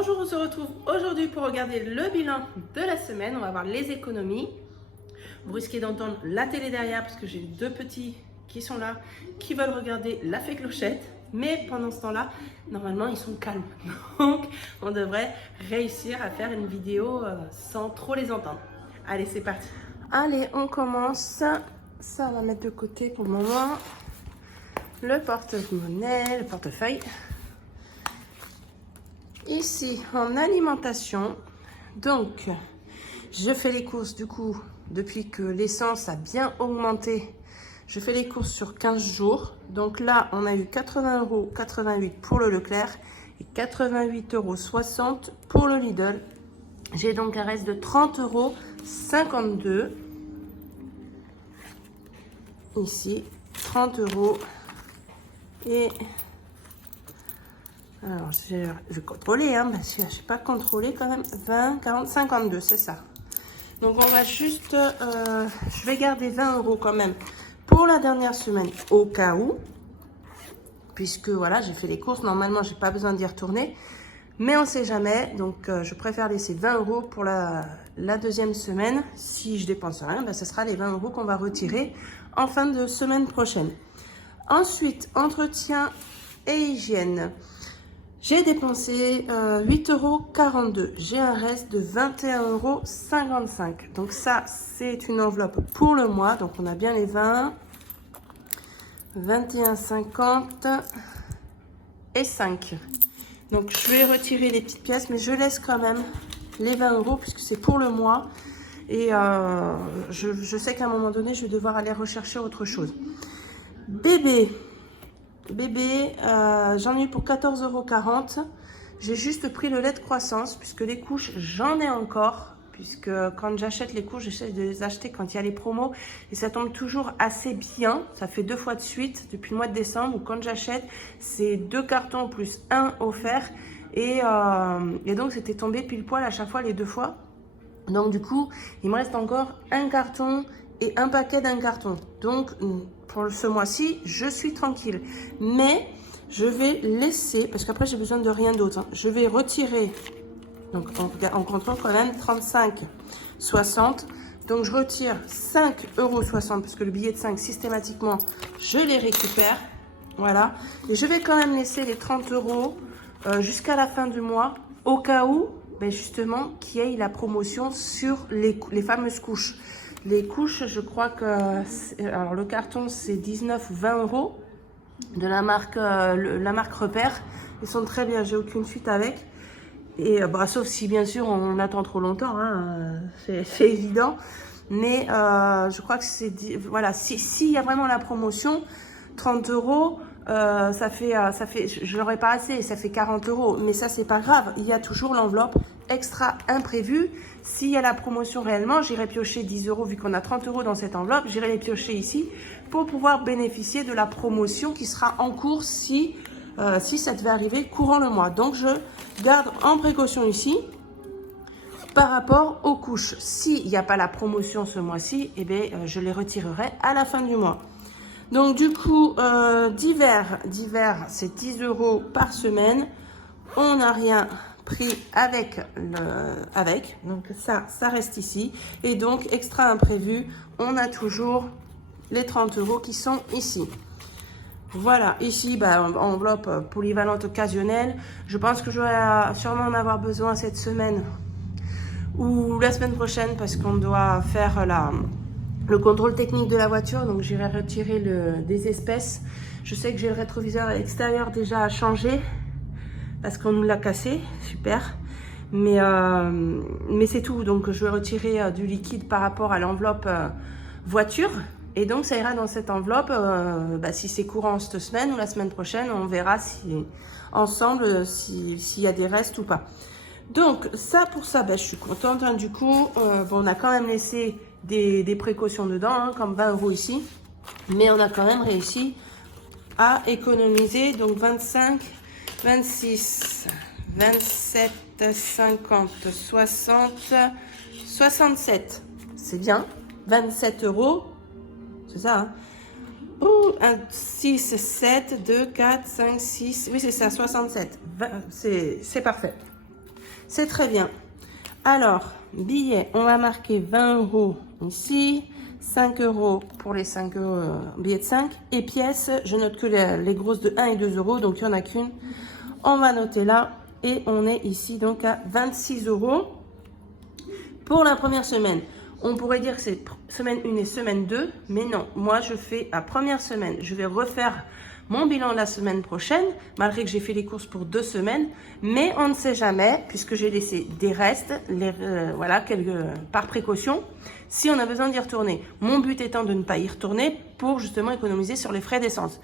Bonjour, on se retrouve aujourd'hui pour regarder le bilan de la semaine. On va voir les économies. Vous risquez d'entendre la télé derrière parce que j'ai deux petits qui sont là, qui veulent regarder la fée clochette. Mais pendant ce temps-là, normalement, ils sont calmes. Donc, on devrait réussir à faire une vidéo sans trop les entendre. Allez, c'est parti. Allez, on commence. Ça, on va mettre de côté pour le moment. Le porte-monnaie, le portefeuille. Ici, en alimentation, donc, je fais les courses du coup, depuis que l'essence a bien augmenté, je fais les courses sur 15 jours. Donc là, on a eu 80,88 € pour le Leclerc et 88,60 € pour le Lidl. J'ai donc un reste de 30,52 €. Ici, 30 € et... Alors, je vais contrôler, hein, parce que je n'ai pas contrôlé quand même. 20, 40, 52, c'est ça. Donc, on va juste... je vais garder 20 € quand même pour la dernière semaine, au cas où. Puisque, voilà, j'ai fait les courses. Normalement, je n'ai pas besoin d'y retourner. Mais on ne sait jamais. Donc, je préfère laisser 20 € pour la deuxième semaine. Si je dépense rien, ben, ce sera les 20 € qu'on va retirer en fin de semaine prochaine. Ensuite, entretien et hygiène. J'ai dépensé 8,42 €. J'ai un reste de 21,55 €. Donc ça, c'est une enveloppe pour le mois. Donc on a bien les 20, 21,50 et 5. Donc je vais retirer les petites pièces, mais je laisse quand même les 20 € puisque c'est pour le mois. Et je sais qu'à un moment donné, je vais devoir aller rechercher autre chose. Bébé, j'en ai eu pour 14,40 €. J'ai juste pris le lait de croissance puisque les couches, j'en ai encore. Puisque quand j'achète les couches, j'essaie de les acheter quand il y a les promos. Et ça tombe toujours assez bien. Ça fait 2 fois de suite depuis le mois de décembre. Où quand j'achète, c'est 2 cartons plus 1 offert. Et donc, c'était tombé pile poil à chaque fois, les 2 fois. Donc, du coup, il me reste encore un carton et un paquet d'un carton. Donc, pour ce mois-ci, je suis tranquille. Mais je vais laisser, parce qu'après, j'ai besoin de rien d'autre. Hein. Je vais retirer, donc on contrôle quand même 35,60 €. Donc, je retire 5,60 € parce que le billet de 5, systématiquement, je les récupère. Voilà. Et je vais quand même laisser les 30 € jusqu'à la fin du mois, au cas où, ben justement, qu'il y ait la promotion sur les fameuses couches. Les couches, je crois que... Alors, le carton, c'est 19 ou 20 € de la marque Repère. Ils sont très bien, j'ai aucune fuite avec. Et bah, sauf si, bien sûr, on attend trop longtemps, hein, c'est évident. Mais je crois que c'est... Voilà, s'il y a vraiment la promotion, 30 €, ça fait je l'aurais pas assez, ça fait 40 €. Mais ça, c'est pas grave. Il y a toujours l'enveloppe extra imprévu. S'il y a la promotion réellement, j'irai piocher 10 € vu qu'on a 30 € dans cette enveloppe. J'irai les piocher ici pour pouvoir bénéficier de la promotion qui sera en cours si ça devait arriver courant le mois. Donc, je garde en précaution ici par rapport aux couches. S'il n'y a pas la promotion ce mois-ci, eh bien, je les retirerai à la fin du mois. Donc, du coup, d'hiver, c'est 10 € par semaine. On n'a rien pris avec. Donc, ça reste ici. Et donc, extra imprévu, on a toujours les 30 € qui sont ici. Voilà, ici, bah, enveloppe polyvalente occasionnelle. Je pense que je vais sûrement en avoir besoin cette semaine ou la semaine prochaine parce qu'on doit faire le contrôle technique de la voiture. Donc, j'irai retirer des espèces. Je sais que j'ai le rétroviseur extérieur déjà à changer parce qu'on nous l'a cassé. Super. Mais c'est tout. Donc, je vais retirer du liquide par rapport à l'enveloppe voiture. Et donc, ça ira dans cette enveloppe, si c'est courant cette semaine ou la semaine prochaine, on verra ensemble s'il y a des restes ou pas. Donc, ça pour ça, je suis contente. Hein, du coup, on a quand même laissé des précautions dedans, hein, comme 20 € ici. Mais on a quand même réussi à économiser. Donc, 25, 26, 27, 50, 60, 67. C'est bien. 27 €. C'est ça, hein? 1, 6, 7, 2, 4, 5, 6. Oui, c'est ça, 67. C'est parfait. C'est très bien. Alors, billets, on va marquer 20 € ici, 5 € pour les 5 billets de 5. Et pièces, je note que les grosses de 1 et 2 €, donc il n'y en a qu'une. On va noter là. Et on est ici donc à 26 € pour la première semaine. On pourrait dire que c'est semaine 1 et semaine 2, mais non. Moi, je fais la première semaine. Je vais refaire mon bilan la semaine prochaine, malgré que j'ai fait les courses pour 2 semaines. Mais on ne sait jamais, puisque j'ai laissé des restes, voilà, par précaution, si on a besoin d'y retourner. Mon but étant de ne pas y retourner pour justement économiser sur les frais d'essence.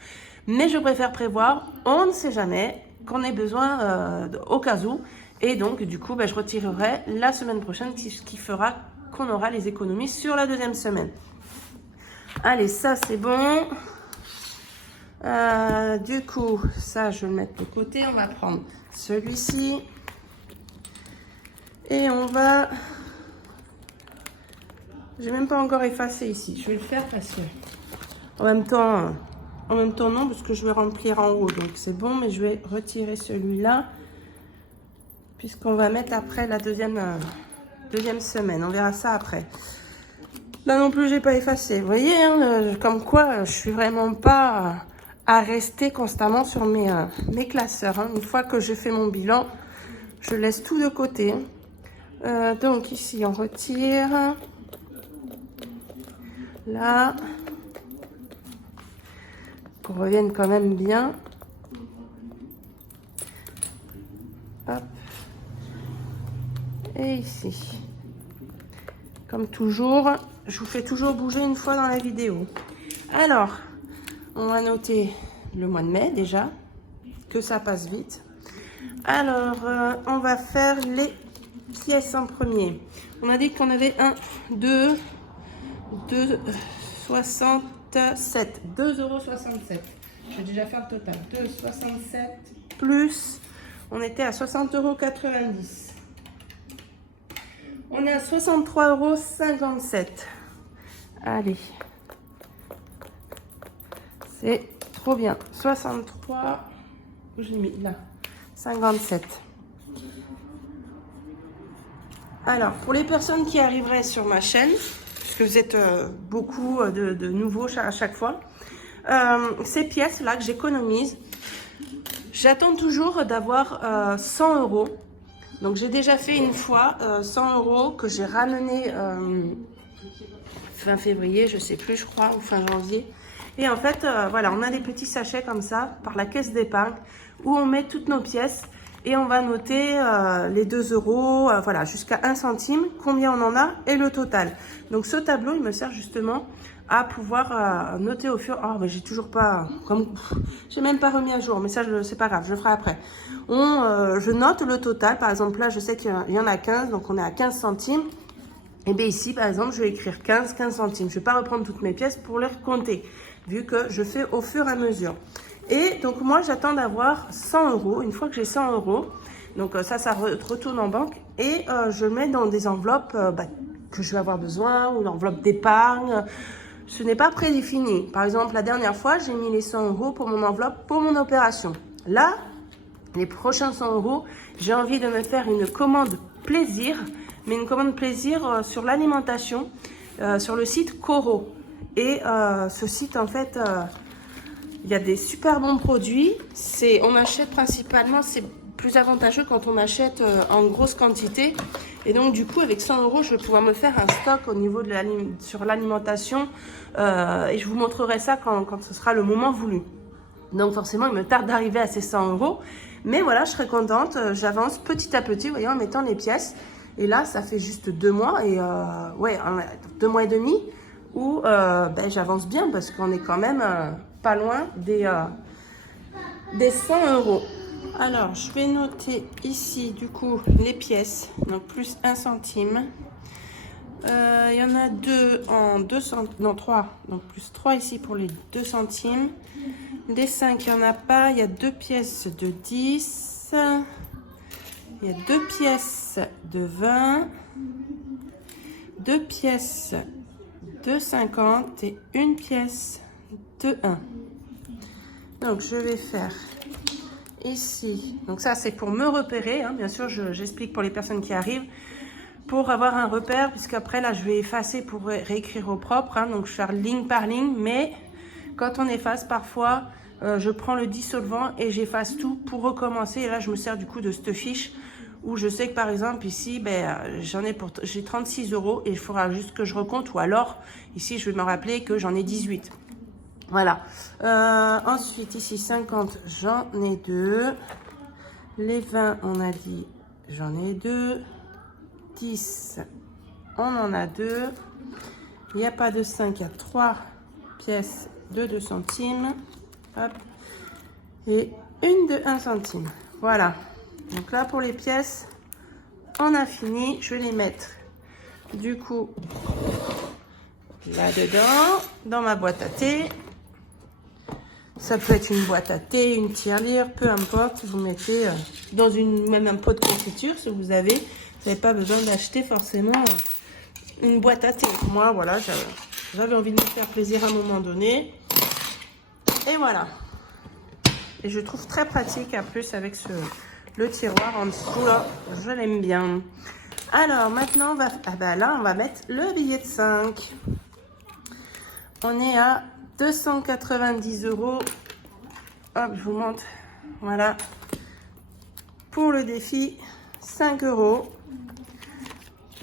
Mais je préfère prévoir, on ne sait jamais, qu'on ait besoin au cas où. Et donc, du coup, je retirerai la semaine prochaine, ce qui fera qu'on aura les économies sur la deuxième semaine. Allez, ça c'est bon. Du coup, ça je vais le mettre de côté. On va prendre celui-ci. Et on va... J'ai même pas encore effacé ici. Je vais le faire parce que... En même temps non, parce que je vais remplir en haut. Donc c'est bon, mais je vais retirer celui-là. Puisqu'on va mettre après la deuxième semaine. On verra ça après. Là non plus, j'ai pas effacé. Vous voyez, hein, comme quoi, je suis vraiment pas à rester constamment sur mes classeurs. Hein. Une fois que j'ai fait mon bilan, je laisse tout de côté. Donc ici, on retire. Là. Qu'on revienne quand même bien. Hop. Et ici. Comme toujours, je vous fais toujours bouger une fois dans la vidéo. Alors, on va noter le mois de mai déjà, que ça passe vite. Alors, on va faire les pièces en premier. On a dit qu'on avait 2,67 €. Je vais déjà faire le total. 2,67 plus, on était à 60,90 €. On est à 63,57 €. Allez. C'est trop bien. 63, où j'ai mis là, 57. Alors, pour les personnes qui arriveraient sur ma chaîne, puisque vous êtes beaucoup de nouveaux à chaque fois, ces pièces-là que j'économise, j'attends toujours d'avoir 100 €. Donc, j'ai déjà fait une fois 100 € que j'ai ramené fin février, je sais plus, je crois, ou fin janvier. Et en fait, voilà, on a des petits sachets comme ça par la caisse d'épargne où on met toutes nos pièces et on va noter les 2 €, voilà, jusqu'à 1 centime, combien on en a et le total. Donc, ce tableau, il me sert justement à pouvoir noter au fur... Oh, mais j'ai toujours pas... J'ai même pas remis à jour, mais ça, c'est pas grave, je le ferai après. Je note le total. Par exemple, là, je sais qu'il y en a 15, donc on est à 15 centimes. Et bien ici, par exemple, je vais écrire 15 centimes. Je ne vais pas reprendre toutes mes pièces pour les recompter, vu que je fais au fur et à mesure. Et donc, moi, j'attends d'avoir 100 €. Une fois que j'ai 100 €, donc ça retourne en banque. Et je mets dans des enveloppes que je vais avoir besoin, ou l'enveloppe d'épargne. Ce n'est pas prédéfini. Par exemple, la dernière fois, j'ai mis les 100 € pour mon enveloppe, pour mon opération. Là, les prochains 100 €, j'ai envie de me faire une commande plaisir, mais une commande plaisir sur l'alimentation, sur le site Coro. Et ce site, en fait, il y a des super bons produits. On achète principalement, c'est plus avantageux quand on achète en grosse quantité. Et donc, du coup, avec 100 €, je vais pouvoir me faire un stock au niveau de sur l'alimentation. Et je vous montrerai ça quand ce sera le moment voulu. Donc, forcément, il me tarde d'arriver à ces 100 €. Mais voilà, je serai contente. J'avance petit à petit, vous voyez, en mettant les pièces. Et là, ça fait juste 2 mois. Et ouais, 2 mois et demi où j'avance bien parce qu'on est quand même pas loin des 100 €. Alors, je vais noter ici, du coup, les pièces. Donc, plus 1 centime. Il y en a 2 en 2 centimes. Non, 3. Donc, plus 3 ici pour les 2 centimes. Des 5, il n'y en a pas. Il y a 2 pièces de 10. Il y a 2 pièces de 20. 2 pièces de 50 et une pièce de 1. Donc, je vais faire ici. Donc ça, c'est pour me repérer. Hein. Bien sûr, j'explique pour les personnes qui arrivent. Pour avoir un repère, puisqu'après, là, je vais effacer pour réécrire au propre. Hein. Donc, je vais faire ligne par ligne. Mais quand on efface, parfois, je prends le dissolvant et j'efface tout pour recommencer. Et là, je me sers du coup de cette fiche où je sais que, par exemple, ici, j'ai 36 € et il faudra juste que je recompte. Ou alors, ici, je vais me rappeler que j'en ai 18. Voilà. Ensuite, ici, 50, j'en ai 2. Les 20, on a dit, j'en ai 2. 10, on en a 2. Il n'y a pas de 5, il y a 3 pièces de 2 centimes. Hop. Et une de 1 centime. Voilà. Donc là, pour les pièces, on a fini. Je vais les mettre, du coup, là-dedans, dans ma boîte à thé. Ça peut être une boîte à thé, une tirelire, peu importe. Vous mettez dans même un pot de confiture si vous avez. Vous n'avez pas besoin d'acheter forcément une boîte à thé. Moi, voilà, j'avais envie de me faire plaisir à un moment donné. Et voilà. Et je trouve très pratique en plus avec le tiroir en dessous. Là, je l'aime bien. Alors, maintenant, là, on va mettre le billet de 5. On est à 290 €. Hop, je vous montre. Voilà. Pour le défi, 5 €.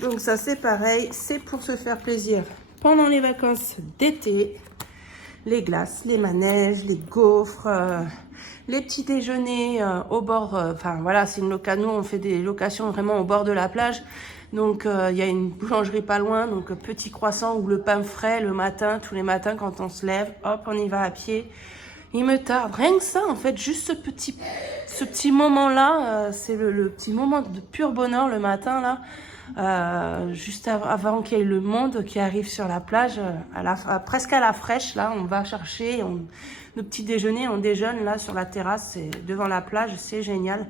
Donc ça, c'est pareil. C'est pour se faire plaisir pendant les vacances d'été. Les glaces, les manèges, les gaufres, les petits déjeuners au bord. Enfin, voilà, c'est une location. Nous, on fait des locations vraiment au bord de la plage. Donc, il y a une boulangerie pas loin. Donc, petit croissant ou le pain frais le matin, tous les matins quand on se lève. Hop, on y va à pied. Il me tarde. Rien que ça, en fait, juste ce petit moment-là, c'est le petit moment de pur bonheur le matin, là. Juste avant qu'il y ait le monde qui arrive sur la plage, presque à la fraîche, là, on va chercher nos petits déjeuners, on déjeune là sur la terrasse, devant la plage, c'est génial.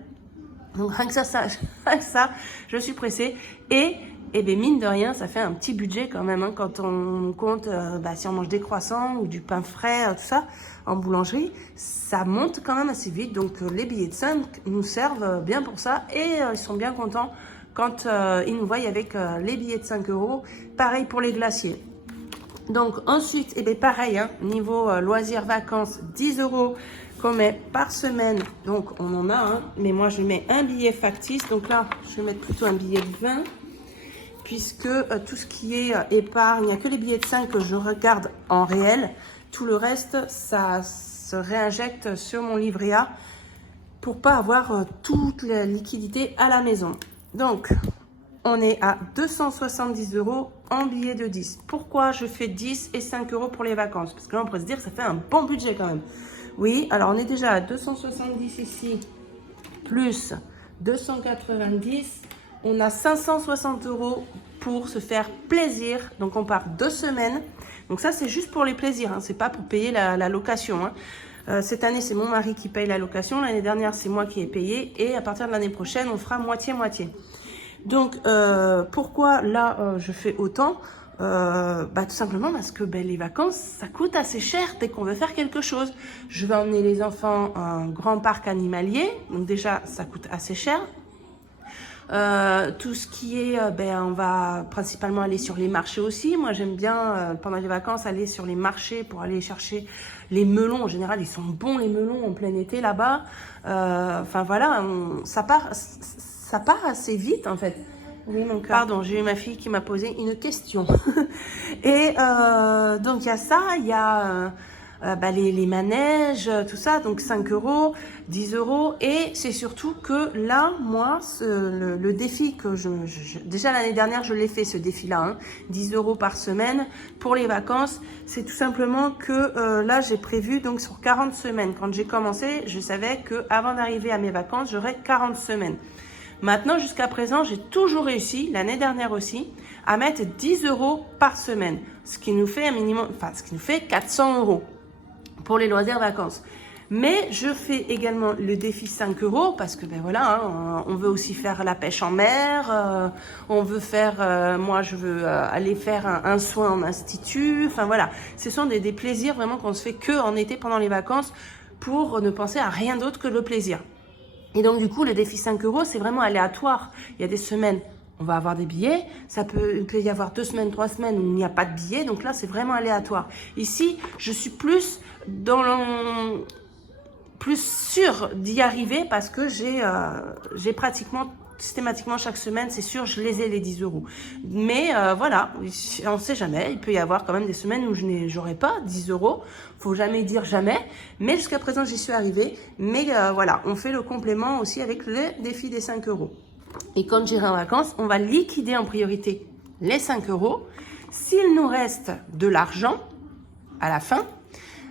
Donc rien que ça, je suis pressée. Et bien mine de rien, ça fait un petit budget quand même, hein, quand on compte, si on mange des croissants ou du pain frais, tout ça, en boulangerie, ça monte quand même assez vite. Donc les billets de 5 nous servent bien pour ça et ils sont bien contents quand ils nous voient avec les billets de 5 €. Pareil pour les glaciers. Donc ensuite, pareil, hein, niveau loisirs, vacances, 10 € qu'on met par semaine. Donc on en a un, mais moi je mets un billet factice. Donc là, je vais mettre plutôt un billet de 20. Puisque tout ce qui est épargne, il n'y a que les billets de 5 que je regarde en réel. Tout le reste, ça se réinjecte sur mon livret A pour pas avoir toute la liquidité à la maison. Donc, on est à 270 € en billets de 10. Pourquoi je fais 10 et 5 € pour les vacances? Parce que là, on pourrait se dire que ça fait un bon budget quand même. Oui, alors on est déjà à 270 ici, plus 290. On a 560 € pour se faire plaisir. Donc, on part 2 semaines. Donc, ça, c'est juste pour les plaisirs. Hein. C'est pas pour payer la location. Hein. Cette année, c'est mon mari qui paye la location. L'année dernière, c'est moi qui ai payé. Et à partir de l'année prochaine, on fera moitié-moitié. Donc, pourquoi là, je fais autant? Tout simplement parce que les vacances, ça coûte assez cher dès qu'on veut faire quelque chose. Je vais emmener les enfants à un grand parc animalier. Donc, déjà, ça coûte assez cher. Tout ce qui est, on va principalement aller sur les marchés aussi. Moi, j'aime bien, pendant les vacances, aller sur les marchés pour aller chercher les melons. En général, ils sont bons, les melons, en plein été, là-bas. Enfin, voilà, ça part assez vite, en fait. Oui, mon cœur. Pardon, j'ai eu ma fille qui m'a posé une question. Et donc, il y a ça, il y a... les manèges, tout ça, donc 5 €, 10 €. Et c'est surtout que là, moi, le défi que déjà l'année dernière, je l'ai fait, ce défi-là, hein, 10 € par semaine pour les vacances. C'est tout simplement que là, j'ai prévu donc sur 40 semaines. Quand j'ai commencé, je savais qu'avant d'arriver à mes vacances, j'aurais 40 semaines. Maintenant, jusqu'à présent, j'ai toujours réussi, l'année dernière aussi, à mettre 10 € par semaine. Ce qui nous fait un minimum, ce qui nous fait 400 € pour les loisirs vacances. Mais je fais également le défi 5 € parce que voilà, hein, on veut aussi faire la pêche en mer, on veut faire, moi je veux aller faire un soin en institut, enfin voilà, ce sont des plaisirs vraiment qu'on se fait que en été pendant les vacances pour ne penser à rien d'autre que le plaisir. Et donc, du coup, le défi 5 euros, c'est vraiment aléatoire. Il y a des semaines, on va avoir des billets. Il peut y avoir 2 semaines, 3 semaines où il n'y a pas de billets. Donc là, c'est vraiment aléatoire. Ici, je suis plus plus sûre d'y arriver parce que j'ai pratiquement, systématiquement chaque semaine, c'est sûr, je les ai les 10 euros. Mais voilà, on ne sait jamais. Il peut y avoir quand même des semaines où je n'aurai pas 10 euros. Faut jamais dire jamais. Mais jusqu'à présent, j'y suis arrivée. Mais voilà, on fait le complément aussi avec le défi des 5 euros. Et quand j'irai en vacances, on va liquider en priorité les 5 euros. S'il nous reste de l'argent à la fin,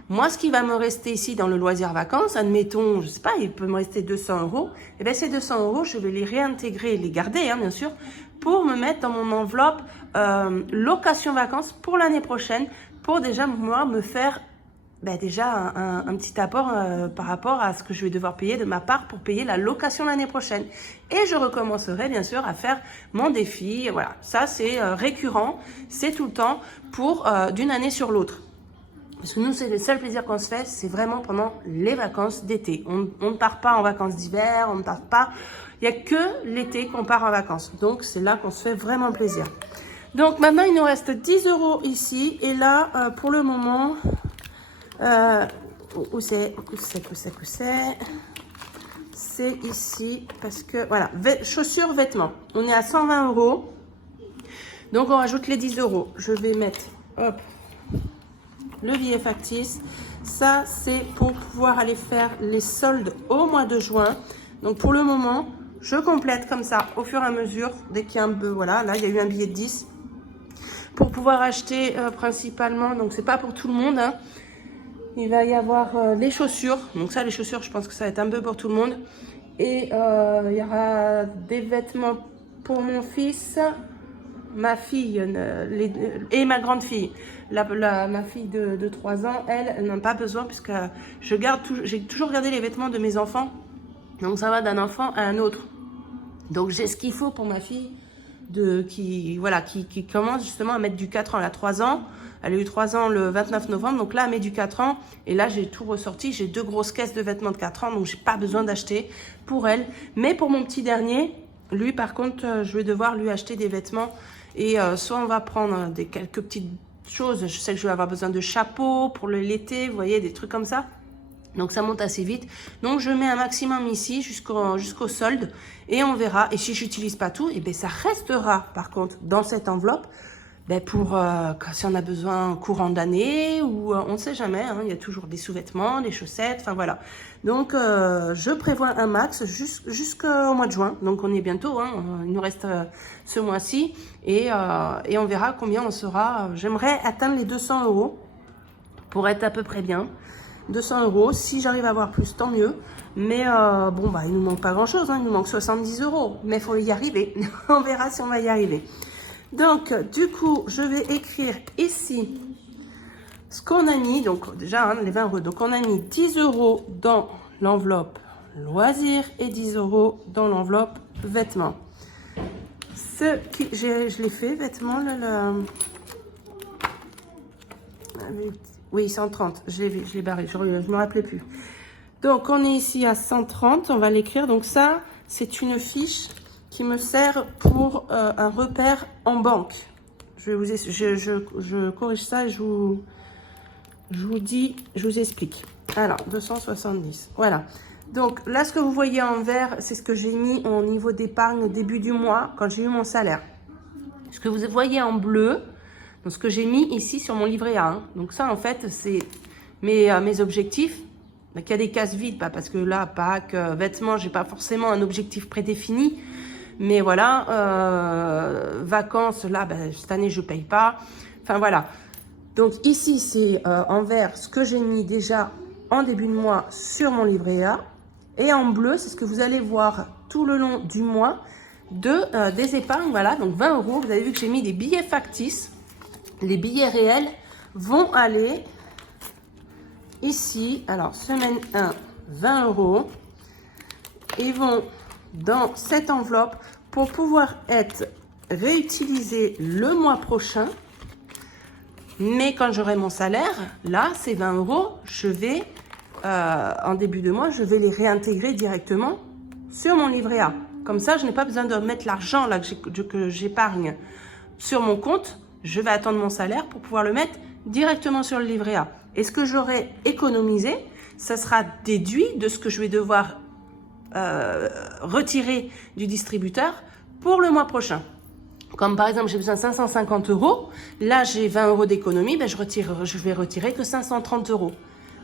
moi, ce qui va me rester ici dans le loisir vacances, admettons, je sais pas, il peut me rester 200 euros. Et bien, ces 200 euros, je vais les réintégrer, les garder, hein, bien sûr, pour me mettre dans mon enveloppe location vacances pour l'année prochaine, pour déjà, moi, me faire déjà un petit apport par rapport à ce que je vais devoir payer de ma part pour payer la location l'année prochaine. Et je recommencerai, bien sûr, à faire mon défi. Voilà, ça, c'est récurrent, c'est tout le temps pour d'une année sur l'autre. Parce que nous, c'est le seul plaisir qu'on se fait, c'est vraiment pendant les vacances d'été. On ne part pas en vacances d'hiver, on ne part pas... Il n'y a que l'été qu'on part en vacances. Donc, c'est là qu'on se fait vraiment plaisir. Donc, maintenant, il nous reste 10 euros ici. Et là, pour le moment... où c'est C'est ici, parce que... Voilà, chaussures, vêtements. On est à 120 euros. Donc, on rajoute les 10 euros. Je vais mettre... Hop, le billet factice, ça c'est pour pouvoir aller faire les soldes au mois de juin. Donc pour le moment, je complète comme ça au fur et à mesure, dès qu'il y a un peu, voilà, là il y a eu un billet de 10. Pour pouvoir acheter principalement, donc c'est pas pour tout le monde, hein. Il va y avoir les chaussures, donc ça les chaussures je pense que ça va être un peu pour tout le monde. Et il y aura des vêtements pour mon fils, ma fille et ma grande fille. Ma fille de 3 ans, elle n'a pas besoin puisque j'ai toujours gardé les vêtements de mes enfants. Donc ça va d'un enfant à un autre. Donc j'ai ce qu'il faut pour ma fille qui commence justement à mettre du 4 ans. Elle a 3 ans. Elle a eu 3 ans le 29 novembre. Donc là, elle met du 4 ans. Et là, j'ai tout ressorti. J'ai 2 grosses caisses de vêtements de 4 ans. Donc j'ai pas besoin d'acheter pour elle. Mais pour mon petit dernier, lui par contre, je vais devoir lui acheter des vêtements. Et soit on va prendre quelques petites choses. Je sais que je vais avoir besoin de chapeaux pour l'été, vous voyez, des trucs comme ça. Donc ça monte assez vite. Donc je mets un maximum ici jusqu'au solde et on verra. Et si j'utilise pas tout, et ben ça restera par contre dans cette enveloppe pour si on a besoin courant d'année ou on ne sait jamais. Hein, il y a toujours des sous-vêtements, des chaussettes, enfin voilà. Donc je prévois un max jusqu'au mois de juin. Donc on est bientôt. Hein, il nous reste ce mois-ci et on verra combien on sera. J'aimerais atteindre les 200 euros pour être à peu près bien. 200 euros. Si j'arrive à avoir plus, tant mieux. Mais bon, il nous manque pas grand-chose. Hein, il nous manque 70 euros. Mais il faut y arriver. On verra si on va y arriver. Donc, du coup, je vais écrire ici ce qu'on a mis. Donc, déjà, les 20 euros. Donc, on a mis 10 euros dans l'enveloppe loisirs et 10 euros dans l'enveloppe vêtements. Je l'ai fait, vêtements, là, oui, 130, je l'ai barré, je ne me rappelais plus. Donc, on est ici à 130, on va l'écrire. Donc ça, c'est une fiche qui me sert pour un repère en banque. Je corrige ça et je vous explique. Alors, 270, voilà. Donc là, ce que vous voyez en vert, c'est ce que j'ai mis au niveau d'épargne au début du mois, quand j'ai eu mon salaire. Ce que vous voyez en bleu, donc ce que j'ai mis ici sur mon livret A. Hein. Donc ça, en fait, c'est mes objectifs. Donc, il y a des cases vides, parce que là, Pâques, vêtements, j'ai pas forcément un objectif prédéfini. Mais voilà, vacances, là, cette année, je paye pas. Enfin, voilà. Donc ici, c'est en vert ce que j'ai mis déjà en début de mois sur mon livret A. Et en bleu, c'est ce que vous allez voir tout le long du mois des épargnes. Voilà, donc 20 euros. Vous avez vu que j'ai mis des billets factices. Les billets réels vont aller ici. Alors, semaine 1, 20 euros. Ils vont dans cette enveloppe pour pouvoir être réutilisés le mois prochain. Mais quand j'aurai mon salaire, là, ces 20 euros, je vais, en début de mois, je vais les réintégrer directement sur mon livret A. Comme ça, je n'ai pas besoin de mettre l'argent là que j'épargne sur mon compte. Je vais attendre mon salaire pour pouvoir le mettre directement sur le livret A. Et ce que j'aurai économisé, ça sera déduit de ce que je vais devoir retirer du distributeur pour le mois prochain. Comme par exemple, j'ai besoin de 550 €, là j'ai 20 € d'économie, ben je vais retirer que 530 €.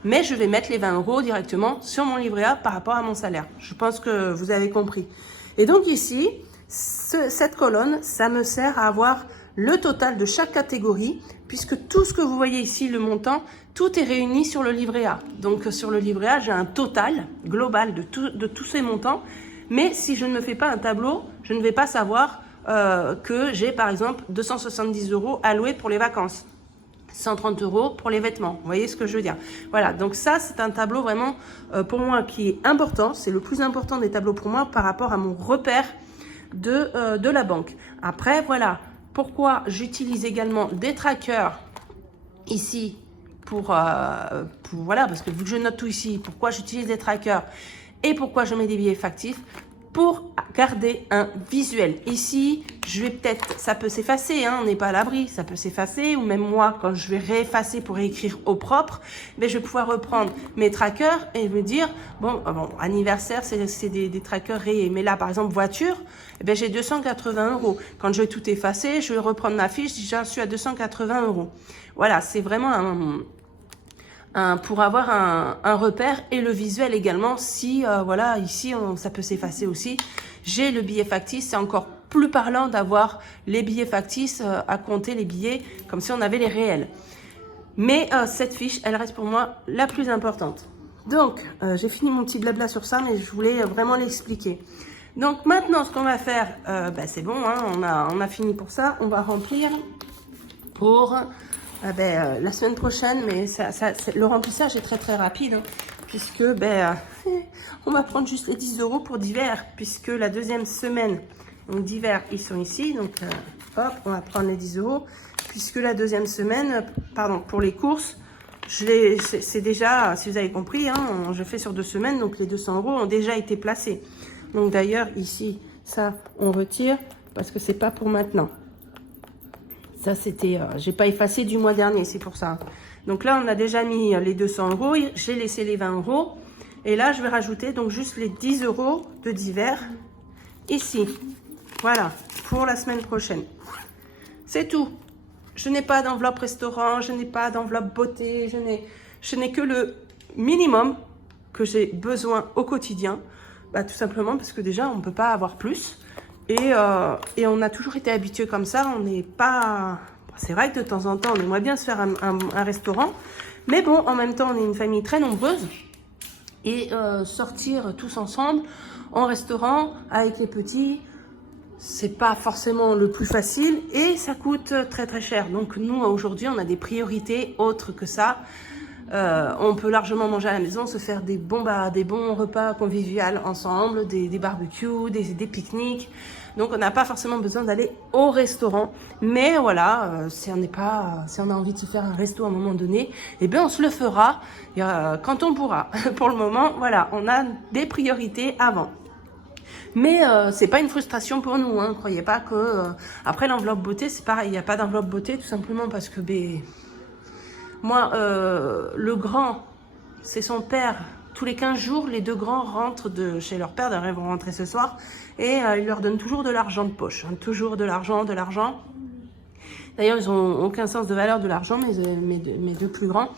Mais je vais mettre les 20 € directement sur mon livret A par rapport à mon salaire. Je pense que vous avez compris. Et donc ici, cette colonne, ça me sert à avoir le total de chaque catégorie, puisque tout ce que vous voyez ici, le montant, tout est réuni sur le livret A. Donc sur le livret A, j'ai un total global de tous ces montants. Mais si je ne me fais pas un tableau, je ne vais pas savoir que j'ai par exemple 270 € alloués pour les vacances. 130 € pour les vêtements. Vous voyez ce que je veux dire? Voilà, donc ça, c'est un tableau vraiment pour moi qui est important. C'est le plus important des tableaux pour moi par rapport à mon repère de la banque. Après, voilà, pourquoi j'utilise également des trackers ici voilà, parce que vu que je note tout ici, pourquoi j'utilise des trackers et pourquoi je mets des billets factifs? Pour garder un visuel. Ici, je vais peut-être, ça peut s'effacer, hein, on n'est pas à l'abri, ça peut s'effacer, ou même moi, quand je vais réeffacer pour réécrire au propre, mais je vais pouvoir reprendre mes trackers et me dire, bon, anniversaire, c'est des trackers rayés, mais là, par exemple, voiture, eh bien, j'ai 280 €. Quand je vais tout effacer, je vais reprendre ma fiche, j'en suis à 280 €. Voilà, c'est vraiment pour avoir un repère et le visuel également. Si voilà, ici ça peut s'effacer aussi. J'ai le billet factice, c'est encore plus parlant d'avoir les billets factices à compter les billets comme si on avait les réels. Mais cette fiche, elle reste pour moi la plus importante. Donc j'ai fini mon petit blabla sur ça, mais je voulais vraiment l'expliquer. Donc maintenant, ce qu'on va faire, c'est bon, hein, on a fini pour ça. On va remplir pour la semaine prochaine, mais le remplissage est très rapide, hein, puisque on va prendre juste les 10 € pour d'hiver, puisque la deuxième semaine d'hiver, ils sont ici, donc hop, on va prendre les 10 €, puisque la deuxième semaine, pardon, pour les courses, c'est déjà, si vous avez compris, hein, je fais sur 2 semaines, donc les 200 € ont déjà été placés. Donc d'ailleurs, ici, ça, on retire, parce que c'est pas pour maintenant. Ça, c'était, j'ai pas effacé du mois dernier, c'est pour ça. Donc là, on a déjà mis les 200 €, j'ai laissé les 20 €. Et là, je vais rajouter donc juste les 10 € de d'hiver ici. Voilà, pour la semaine prochaine. C'est tout. Je n'ai pas d'enveloppe restaurant, je n'ai pas d'enveloppe beauté, je n'ai que le minimum que j'ai besoin au quotidien. Tout simplement parce que déjà, on ne peut pas avoir plus. Et on a toujours été habitués comme ça. On n'est pas... C'est vrai que de temps en temps, on aimerait bien se faire un restaurant. Mais bon, en même temps, on est une famille très nombreuse. Et sortir tous ensemble en restaurant avec les petits, c'est pas forcément le plus facile. Et ça coûte très cher. Donc nous, aujourd'hui, on a des priorités autres que ça. On peut largement manger à la maison, se faire des bons repas conviviaux ensemble, des barbecues, des pique-niques. Donc on n'a pas forcément besoin d'aller au restaurant. Mais voilà, si on a envie de se faire un resto à un moment donné, eh bien on se le fera quand on pourra. Pour le moment, voilà, on a des priorités avant. Mais c'est pas une frustration pour nous, hein. Croyez pas que après l'enveloppe beauté, c'est pareil, il n'y a pas d'enveloppe beauté tout simplement parce que moi, le grand, c'est son père. Tous les 15 jours, les 2 grands rentrent chez leur père. D'ailleurs, ils vont rentrer ce soir. Et il leur donne toujours de l'argent de poche. Hein, toujours de l'argent. D'ailleurs, ils n'ont aucun sens de valeur de l'argent, mes 2 plus grands.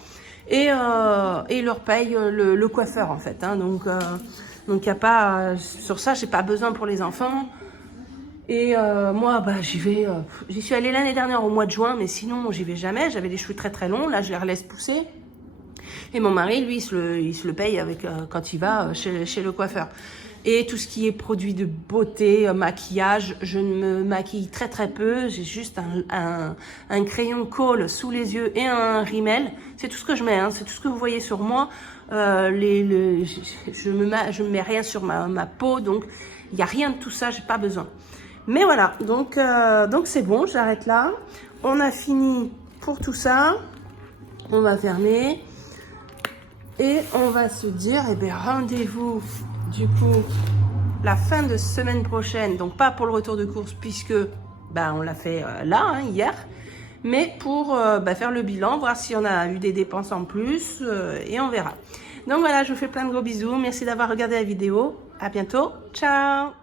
Et ils leur payent le coiffeur, en fait. Hein, donc, il n'y a pas... sur ça, j'ai pas besoin pour les enfants. Et moi, j'y suis allée l'année dernière au mois de juin, mais sinon, j'y vais jamais. J'avais des cheveux très longs. Là, je les relaisse pousser. Et mon mari, lui, il se le paye quand il va chez le coiffeur. Et tout ce qui est produit de beauté, maquillage, je ne me maquille très peu. J'ai juste un crayon colle sous les yeux et un rímel. C'est tout ce que je mets, hein. C'est tout ce que vous voyez sur moi. Je me mets rien sur ma peau, donc il n'y a rien de tout ça, j'ai pas besoin. Mais voilà, donc c'est bon, j'arrête là. On a fini pour tout ça. On va fermer. Et on va se dire, rendez-vous du coup la fin de semaine prochaine, donc pas pour le retour de course puisque on l'a fait là, hein, hier, mais pour faire le bilan, voir si on a eu des dépenses en plus et on verra. Donc voilà, je vous fais plein de gros bisous. Merci d'avoir regardé la vidéo. À bientôt. Ciao!